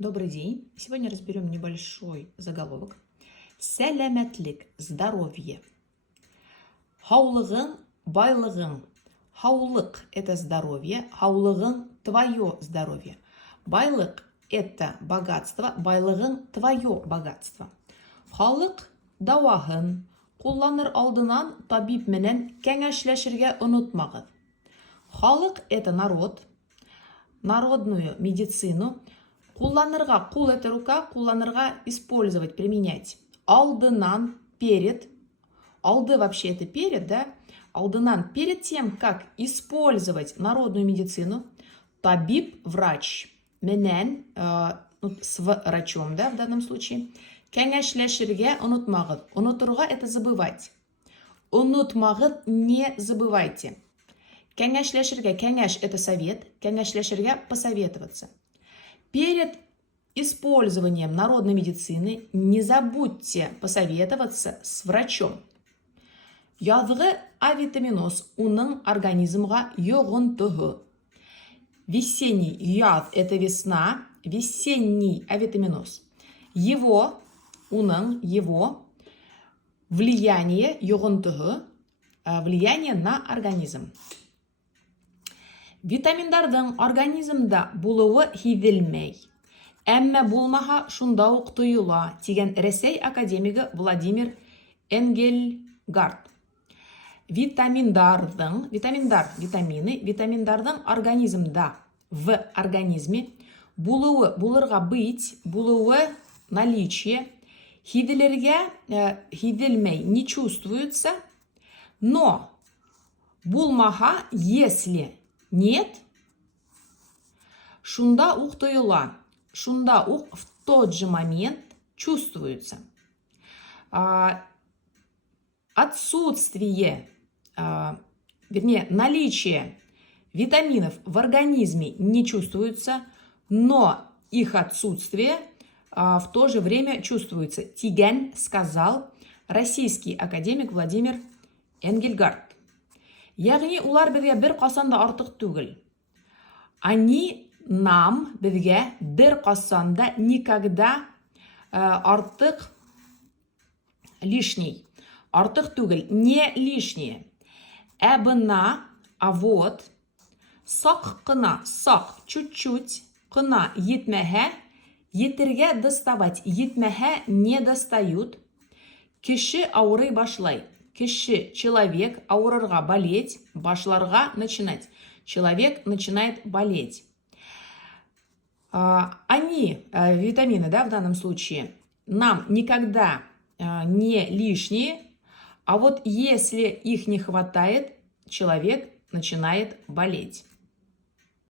Добрый день. Сегодня разберем небольшой заголовок. Сәләмәтлек, здоровье. Хаулығың, байлығың. Хаулық – это здоровье, хаулығың – твое здоровье. Байлық – это богатство, байлығың – твое богатство. Халык дауаһын кулланыр алдынан табиб менән кәңәшләшергә онытмагыз. Халык – это народ, народную медицину. Кулланырга, кул это рука, кулланырга использовать, применять. Алдынан, перед. Алды вообще это перед, да? Алдынан, перед тем, как использовать народную медицину, табиб, врач, менен, с врачом, да, в данном случае, кәңәшләшергә онытмагыз. Онытырга это забывать. Онытмагыз, не забывайте. Кәңәшләшергә, кәңәш это совет, кәңәшләшергә посоветоваться. Перед использованием народной медицины не забудьте посоветоваться с врачом. Яҙғы авитаминоз уның организмға йоғынтығы. Весенний яҙ – это весна, весенний авитаминоз. Его влияние, йоғынтығы, влияние на организм. Витаминдардың организмда булуы һиҙелмәй. Әммә булмаһа, шунда уҡ тойола, тигән Рәсәй академигі Владимир Энгельгард. Витаминдардың организмда, в организме, булуы, булырға быть, булуы, наличие, һиҙелмәй, не чувствуется, но булмаһа, если нет, шунда ух тойыла, шунда ух в тот же момент чувствуется. Отсутствие, наличие витаминов в организме не чувствуется, но их отсутствие в то же время чувствуется. Тигән сказал российский академик Владимир Энгельгард. Яғни улар беҙгә бер ҡасан да артыҡ түгел. Они нам, беҙгә бер ҡасан да никогда артыҡ лишний. Артыҡ түгел, не лишнее. Ә бына, вот, саҡ ҡына, саҡ, чуть-чуть, ҡына етмәһә, етергә доставать, етмәһә, не достают. Кеше ауырый башлай. Кеше, человек, ауырырға болеть, башларға начинать. Человек начинает болеть. Они, витамины, да, в данном случае, нам никогда не лишние, а вот если их не хватает, человек начинает болеть.